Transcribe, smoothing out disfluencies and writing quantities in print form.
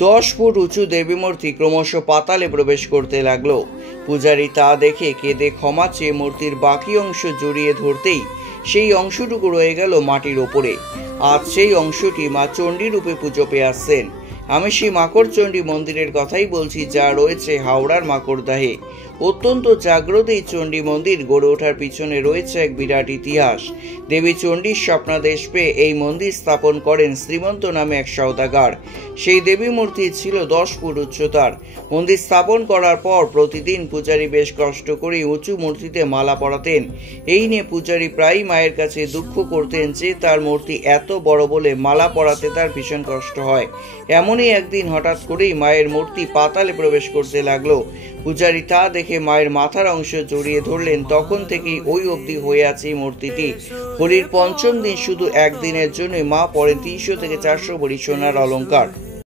10 foot উঁচু দেবী মূর্তি ক্রমশ পাতালে প্রবেশ করতে লাগলো। পূজারী তা দেখে কেঁদে ক্ষমা চেয়ে মূর্তির বাকি অংশ জড়িয়ে ধরতেই সেই অংশটুকু রয়ে গেল মাটির ওপরে। আজ সেই অংশটি মা চণ্ডী রূপে পুজো পেয়ে আসছেন। আমি সেই মাকড়চণ্ডী মন্দিরের কথাই বলছি, যা রয়েছে হাওড়ার মাকড়দাহে। অত্যন্ত জাগ্রত এই চণ্ডী মন্দির গড়ে ওঠার পিছনে রয়েছে এক বিরাট ইতিহাস। দেবী চণ্ডীর স্বপ্নাদেশ পেয়ে এই মন্দির স্থাপন করেন শ্রীমন্ত নামে এক সওদাগর। সেই দেবী মূর্তি ছিল 10 ফুট উচ্চতার। মন্দির স্থাপন করার পর প্রতিদিন পূজারী বেশ কষ্ট করে উঁচু মূর্তিতে মালা পরাতেন। এই নিয়ে পূজারী প্রায়ই মায়ের কাছে দুঃখ করতেন যে তার মূর্তি এত বড় বলে মালা পরাতে তার ভীষণ কষ্ট হয়। এমনই একদিন হঠাৎ করেই মায়ের মূর্তি পাতালে প্রবেশ করতে লাগলো। পূজারী তা দেখে মায়ের মাথার অংশ জড়িয়ে ধরলেন। তখন থেকেই ওই অবধি হয়ে আছে এই মূর্তিটি। হোলির পঞ্চম দিন শুধু একদিনের জন্য মা পরেন 300 থেকে 400 ভরি সোনার অলংকার।